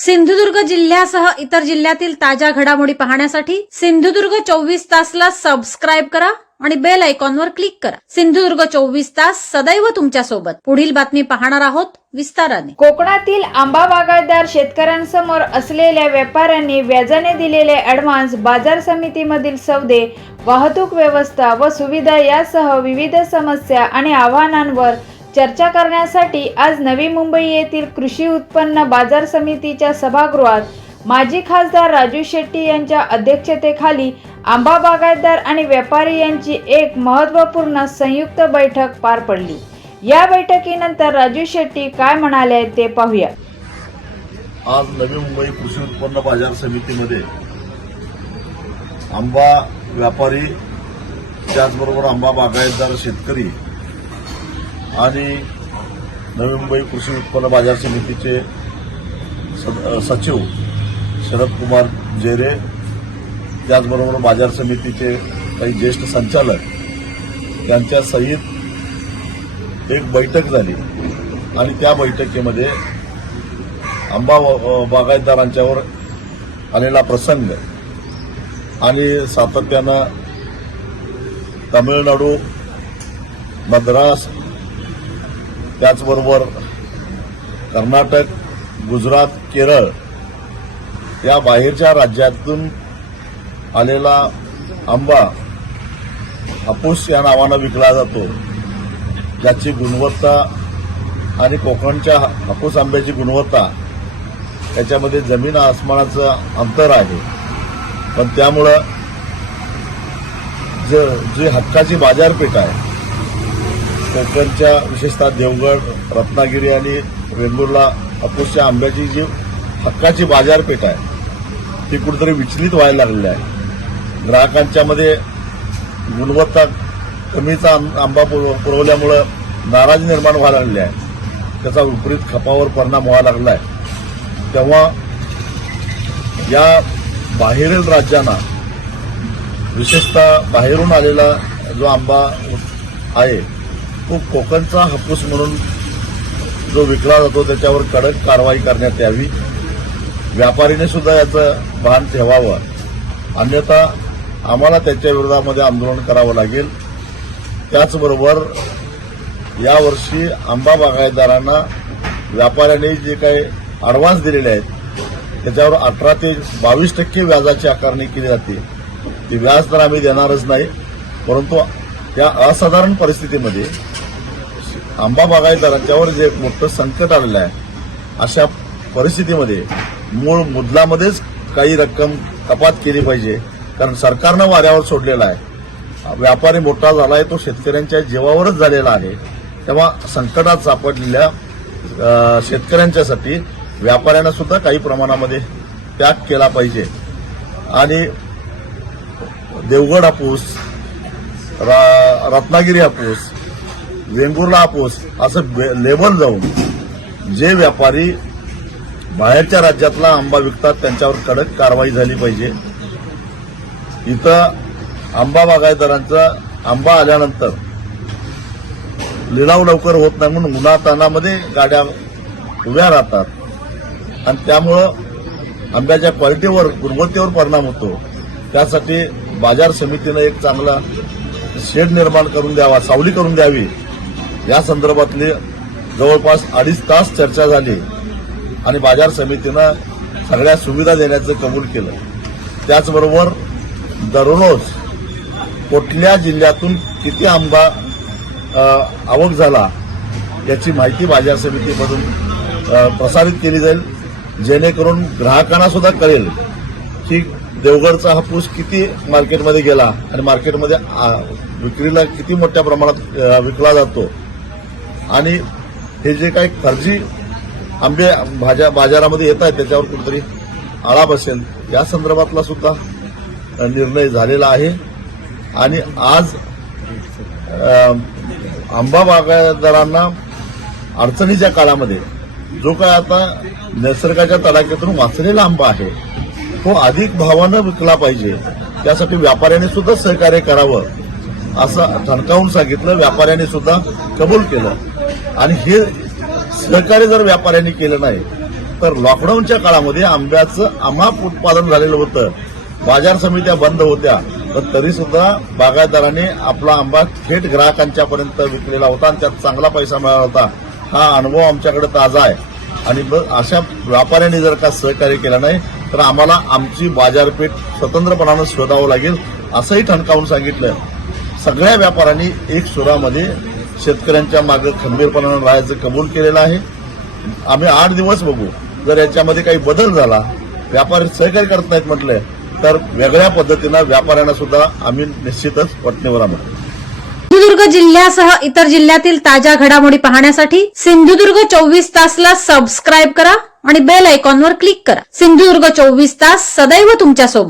सिंधुदुर्ग जिल्ह्यासह इतर जिल्ह्यातील ताज्या घडामोडी पाहण्यासाठी सिंधुदुर्ग 24 तासला सबस्क्राईब करा आणि बेल आयकॉनवर क्लिक करा। सिंधुदुर्ग 24 तास सदैव तुमच्या सोबत। पुढील बातमी पाहणार आहोत विस्ताराने। कोकणातील आंबा बागायतदार शेतकऱ्यांसमोर असलेल्या व्यापाऱ्यांनी व्याजाने दिलेले ॲडव्हान्स, बाजार समितीमधील सौदे, वाहतूक व्यवस्था व सुविधा यासह विविध समस्या आणि आव्हानांवर चर्चा करण्यासाठी आज नवी मुंबई येथील कृषी उत्पन्न बाजार समितीच्या सभागृहात माजी खासदार राजू शेट्टी यांच्या अध्यक्षतेखाली आंबा बागायतदार आणि व्यापारी यांची एक महत्त्वपूर्ण संयुक्त बैठक पार पडली। या बैठकीनंतर राजू शेट्टी काय म्हणाले ते पाहूया। आज नवी मुंबई कृषी उत्पन्न बाजार समितीमध्ये आंबा व्यापारी, त्याचबरोबर आंबा बागायतदार शेतकरी आणि नवी मुंबई कृषी उत्पन्न बाजार समितीचे सचिव शरद कुमार जेरे, त्याचबरोबर बाजार समितीचे काही ज्येष्ठ संचालक यांच्या सहित एक बैठक झाली आणि त्या बैठकीमध्ये आंबा बागायतदारांच्यावर आलेला प्रसंग आणि सातत्यानं तामिळनाडू, मद्रास, त्याचबरोबर कर्नाटक, गुजरात, केरळ या बाहेरच्या राज्यातून आलेला आंबा हापूस या नावानं विकला जातो, ज्याची गुणवत्ता आणि कोकणच्या हापूस आंब्याची गुणवत्ता याच्यामध्ये जमीन आसमानाचं अंतर आहे। पण त्यामुळं जी हक्काची बाजारपेठ आहे कोकणच्या, विशेषतः देवगड, रत्नागिरी आणि वेंगुर्ला हापूसच्या आंब्याची जी हक्काची बाजारपेठ आहे ती कुठेतरी विचलित व्हायला लागलेली आहे। ग्राहकांच्या मध्ये गुणवत्ता कमीचा आंबा पुरवल्यामुळं नाराजी निर्माण व्हायला लागली आहे, त्याचा विपरीत खपावर परिणाम व्हायला लागला आहे। तेव्हा या बाहेरील राज्यांना, विशेषतः बाहेरून आलेला जो आंबा आहे तो कोकणचा हापूस म्हणून जो विकला जातो त्याच्यावर कडक कारवाई करण्यात यावी। व्यापारीने सुद्धा याचं भान ठेवावं, अन्यथा आम्हाला त्याच्या विरोधामध्ये आंदोलन करावं लागेल। त्याचबरोबर यावर्षी आंबा बागायतदारांना व्यापाऱ्यांनी जे काही ॲडव्हान्स दिलेले आहेत त्याच्यावर 18 ते 22% व्याजाची आकारणी केली जाते। ते व्याज तर आम्ही देणारच नाही, परंतु त्या असाधारण परिस्थितीमध्ये आंबा बागायतदारांच्यावर जे मोठं संकट आलेलं आहे अशा परिस्थितीमध्ये मूळ मुद्दलामध्येच काही रक्कम कपात केली पाहिजे, कारण सरकारनं वाऱ्यावर सोडलेला आहे। व्यापारी मोठा झाला आहे तो शेतकऱ्यांच्या जीवावरच झालेला आहे। तेव्हा संकटात सापडलेल्या शेतकऱ्यांच्यासाठी व्यापाऱ्यांना सुद्धा काही प्रमाणामध्ये त्याग केला पाहिजे आणि देवगड हापूस, रत्नागिरी हापूस, वेंगुर्ला हापूस असं लेबल जाऊन जे व्यापारी बाहेरच्या राज्यातला आंबा विकतात त्यांच्यावर कडक कारवाई झाली पाहिजे। इथं आंबा बागायतदारांचा आंबा आल्यानंतर लिलाव लवकर होत नाही म्हणून उन्हातानामध्ये गाड्या उभ्या राहतात आणि त्यामुळं आंब्याच्या क्वालिटीवर, गुणवत्तेवर परिणाम होतो। त्यासाठी बाजार समितीनं एक चांगला शेड निर्माण करून द्यावा, सावली करून द्यावी। या संदर्भातली जवळपास 2.5 तास चर्चा झाली आणि बाजार समितीनं सगळ्या सुविधा देण्याचं कबूल केलं। त्याचबरोबर दररोज कुठल्या जिल्ह्यातून किती आंबा आवक झाला याची माहिती बाजार समितीमधून प्रसारित केली जाईल, जेणेकरून ग्राहकांना सुद्धा कळेल की देवगडचा हापूस किती मार्केटमध्ये गेला आणि मार्केटमध्ये विक्रीला किती मोठ्या प्रमाणात विकला जातो आणि हे जे काही खर्ची आंबे बाजारामध्ये येत आहेत त्याच्यावर कुठेतरी आळा बसेल या संदर्भातला सुद्धा निर्णय झालेला आहे। आणि आज आंबा बागायतदारांना अडचणीच्या काळामध्ये जो काय आता निसर्गाच्या तडाख्यातून वाचलेला आंबा आहे तो अधिक भावानं विकला पाहिजे, त्यासाठी व्यापाऱ्यांनी सुद्धा सहकार्य करावं असं ठणकावून सांगितलं। व्यापाऱ्यांनी सुद्धा कबूल केलं आणि हे सहकार्य जर व्यापाऱ्यांनी केलं नाही तर लॉकडाऊनच्या काळामध्ये आंब्याचं अमाप उत्पादन झालेलं होतं. बाजार समित्या बंद होत्या, पण तरी सुद्धा बागायतदारांनी आपला आंबा थेट ग्राहकांच्या पर्यंत विकलेला होता आणि त्यात चांगला पैसा मिळाला होता. हा अनुभव आमच्याकडे ताजा आहे. आणि अशा व्यापाऱ्यांनी जर का सहकार्य केलं नाही तर आम्हाला आमची बाजारपेठ स्वतंत्रपणानं शोधावं लागेल असंही ठणकावून सांगितलं. सगळ्या व्यापाऱ्यांनी एक सुरामध्ये शेतकऱ्यांच्या मागे खंबीरपणानं राहायचं कबूल केलेलं आहे. आम्ही 8 दिवस बघू. जर याच्यामध्ये काही बदल झाला, व्यापारी सहकार्य करत नाहीत म्हटलं तर वेगळ्या पद्धतीनं व्यापाऱ्यांना सुद्धा आम्ही निश्चितच पटणीवर आणू. सिंधुदुर्ग जिल्ह्यासह इतर जिल्ह्यातील ताज्या घडामोडी पाहण्यासाठी सिंधुदुर्ग 24 तासला सबस्क्राईब करा आणि बेल आयकॉनवर क्लिक करा. सिंधुदुर्ग 24 तास सदैव तुमच्या सोबत.